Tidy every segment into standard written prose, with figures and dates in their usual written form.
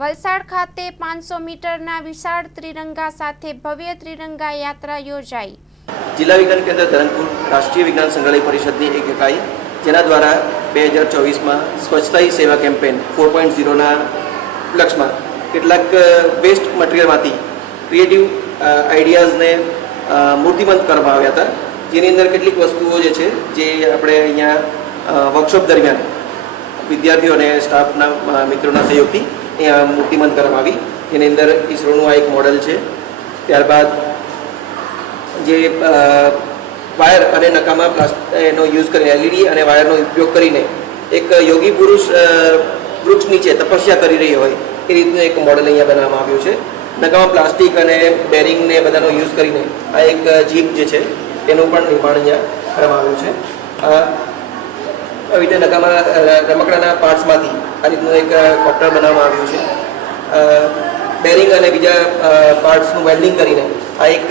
વલસાડ ખાતે 500 મીટરના વિશાળ ત્રિરંગા સાથે ભવ્ય ત્રિરંગા યાત્રા યોજાઈ. જિલ્લા વિજ્ઞાન કેન્દ્ર ધરમપુર રાષ્ટ્રીય વિજ્ઞાન સંગ્રહાલય પરિષદની એક ઇકાઈ જેના દ્વારા 2024માં સ્વચ્છતા હી સેવા કેમ્પેન 4.0ના ઉપલક્ષમાં કેટલાક વેસ્ટ મટીરિયલમાંથી ક્રિએટિવ આઈડિયાઝને મૂર્તિમંત કરવામાં આવ્યા હતા, જેની અંદર કેટલીક વસ્તુઓ જે છે જે આપણે અહીંયા વર્કશોપ દરમિયાન વિદ્યાર્થીઓ અને સ્ટાફના મિત્રોના સહયોગથી અહીંયા મૂર્તિમંત કરવામાં આવી. જેની અંદર ઈસરોનું આ એક મોડલ છે. ત્યારબાદ જે વાયર અને નકામા પ્લાસ્ટિકનો યુઝ કરીને એલઈડી અને વાયરનો ઉપયોગ કરીને એક યોગી પુરુષ વૃક્ષ નીચે તપસ્યા કરી રહી હોય એ રીતનું એક મોડલ અહીંયા બનાવવામાં આવ્યું છે. નકામા પ્લાસ્ટિક અને બેરિંગને બધાનો યુઝ કરીને આ એક જીપ જે છે એનું પણ નિર્માણ અહીંયા કરવામાં આવ્યું છે. આવી રીતે નકામા રમકડાના પાર્ટ્સમાંથી આ રીતનું એક કોપ્ટર બનાવવામાં આવ્યું છે. બેરિંગ અને બીજા પાર્ટ્સનું વેલ્ડિંગ કરીને આ એક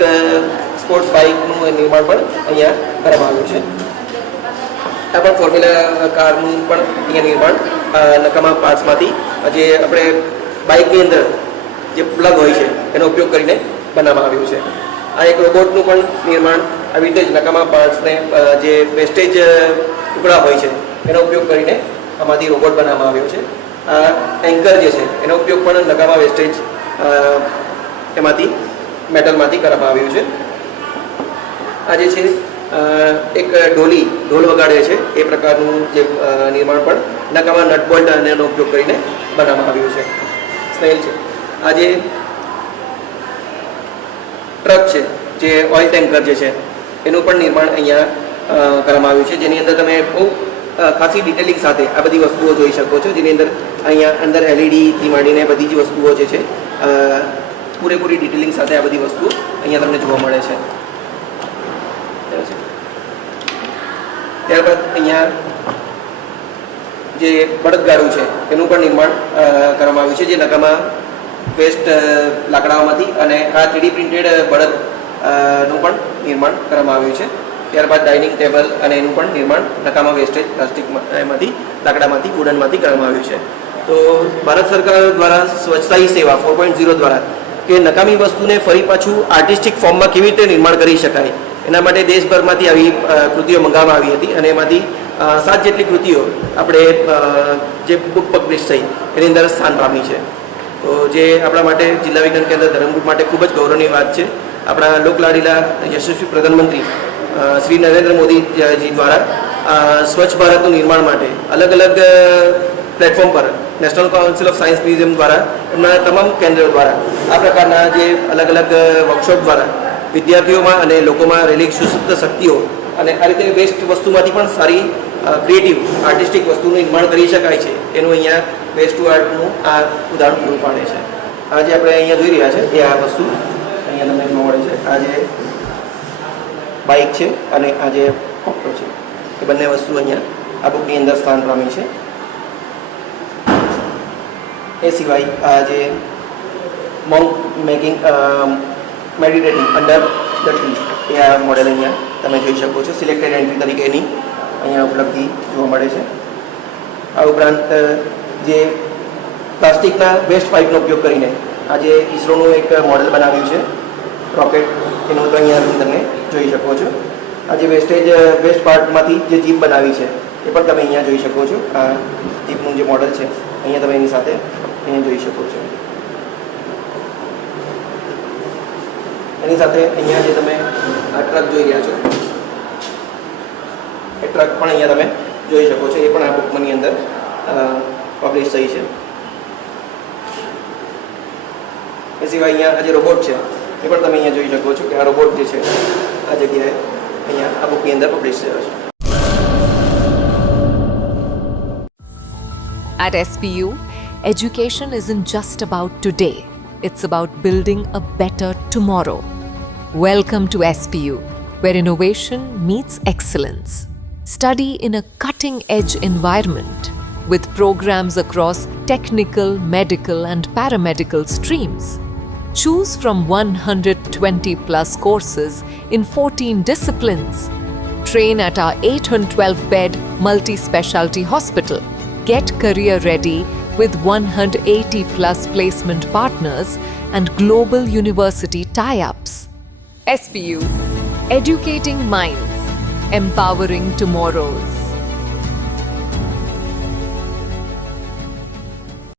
સ્પોર્ટ્સ બાઇકનું નિર્માણ પણ અહીંયા કરવામાં આવ્યું છે. આ પણ ફોર્મ્યુલા કારનું પણ અહીંયા નિર્માણ નકામા પાર્ટ્સમાંથી જે આપણે બાઇકની અંદર જે પ્લગ હોય છે એનો ઉપયોગ કરીને બનાવવામાં આવ્યું છે. આ એક રોબોટનું પણ નિર્માણ આવી રીતે જ નકામા પાર્ટ્સને જે વેસ્ટેજ ટુકડા હોય છે એનો ઉપયોગ કરીને આમાંથી રોબોટ બનાવવામાં આવ્યો છે. આ એન્કર જે છે એનો ઉપયોગ પણ નકામા વેસ્ટેજ એમાંથી મેટલમાંથી કરવામાં આવ્યું છે. આ જે છે એક ઢોલ વગાડે છે એ પ્રકારનું જે નિર્માણ પણ નકામા નટ બોલ્ટ અને એનો ઉપયોગ કરીને બનાવવામાં આવ્યું છે. સ્નેલ છે. આ જે ટ્રક છે જે ઓઇલ ટેન્કર જે છે એનું પણ નિર્માણ અહીંયા કરવામાં આવ્યું છે, જેની અંદર તમે બહુ ખાસી ડિટેલિંગ સાથે આ બધી વસ્તુઓ જોઈ શકો છો. જેની અંદર અહીંયા અંદર એલઈડીથી માંડીને બધી જ વસ્તુઓ જે છે પૂરેપૂરી ડિટેલિંગ સાથે આ બધી વસ્તુઓ અહીંયા તમને જોવા મળે છે. ત્યારબાદ અહીંયા જે બળદગાડું છે એનું પણ નિર્માણ કરવામાં આવ્યું છે, જે નકામા વેસ્ટ લાકડાઓમાંથી અને આ 3D પ્રિન્ટેડ બળદનું પણ નિર્માણ કરવામાં આવ્યું છે. ત્યારબાદ ડાઇનિંગ ટેબલ અને એનું પણ નિર્માણ નકામા વેસ્ટેજ પ્લાસ્ટિકમાંથી લાકડામાંથી વુડનમાંથી કરવામાં આવ્યું છે. તો ભારત સરકાર દ્વારા સ્વચ્છતા હી સેવા 4.0 દ્વારા કે નકામી વસ્તુને ફરી પાછું આર્ટિસ્ટિક ફોર્મમાં કેવી રીતે નિર્માણ કરી શકાય એના માટે દેશભરમાંથી આવી કૃતિઓ મંગાવવામાં આવી હતી અને એમાંથી 7 જેટલી કૃતિઓ આપણે જે બુક પબ્લિશ થઈ એની અંદર સ્થાન પામી છે. તો જે આપણા માટે જિલ્લા વિજ્ઞાન કેન્દ્ર ધરમપુર માટે ખૂબ જ ગૌરવની વાત છે. આપણા લોકલાડીલા યશસ્વી પ્રધાનમંત્રી શ્રી નરેન્દ્ર મોદીજી દ્વારા સ્વચ્છ ભારતનું નિર્માણ માટે અલગ અલગ પ્લેટફોર્મ પર national council of science museum દ્વારા એમના તમામ કેન્દ્રો દ્વારા આ પ્રકારના જે અલગ અલગ વર્કશોપ દ્વારા વિદ્યાર્થીઓમાં અને લોકોમાં રહેલી સુસુપ્ત શક્તિઓ અને આ રીતે વેસ્ટ વસ્તુમાંથી પણ સારી ક્રિએટિવ આર્ટિસ્ટિક વસ્તુનું નિર્માણ કરી શકાય છે એનું અહીંયા વેસ્ટ ટુ આર્ટનું આ ઉદાહરણ પૂરું પાડે છે. આ જે આપણે અહીંયા જોઈ રહ્યા છે એ આ વસ્તુ અહીંયા તમને જોવા મળે છે. આ જે બાઇક છે અને આ જે કોપ્ટર છે એ બંને વસ્તુ અહીંયા આ બુકની અંદર સ્થાન પામી છે. એ સિવાય આ જે મોંક મેકિંગ મેડિટેટિંગ અંડર ધ ટ્રી એ આ મોડેલ અહીંયા તમે જોઈ શકો છો. સિલેક્ટેડ એન્ટ્રી તરીકેની અહીંયા ઉપલબ્ધિ જોવા મળે છે. આ ઉપરાંત જે પ્લાસ્ટિકના વેસ્ટ પાઇપનો ઉપયોગ કરીને આજે ઈસરોનું એક મોડેલ બનાવ્યું છે રોકેટ, એનું તો અહીંયા તમે જોઈ શકો છો. આ જે વેસ્ટ પાર્ટમાંથી જે જીપ બનાવી છે એ પણ તમે અહીંયા જોઈ શકો છો. આ જીપનું જે મોડેલ છે અહીંયા તમે એની સાથે અહીંયા જોઈ શકો છો. એની સાથે અહીંયા જે તમે આ ટ્રક જોઈ રહ્યા છો એ ટ્રક પણ અહીંયા તમે જોઈ શકો છો. એ પણ આ બુકની અંદર પબ્લિશ થઈ છે. એ સિવાય અહીંયા આ જે રોબોટ છે એ પણ તમે અહીંયા જોઈ શકો છો કે આ રોબોટ જે છે આ જગ્યાએ અહીંયા આ બુકની અંદર પબ્લિશ થયો છે. At SPU, education isn't just about today, it's about building a better tomorrow. Welcome to SPU, where innovation meets excellence. Study in a cutting-edge environment with programs across technical, medical and paramedical streams. Choose from 120 plus courses in 14 disciplines. Train at our 812-bed multi-specialty hospital. Get career ready with 180 plus placement partners and global university tie-ups. SPU, educating minds, empowering tomorrows.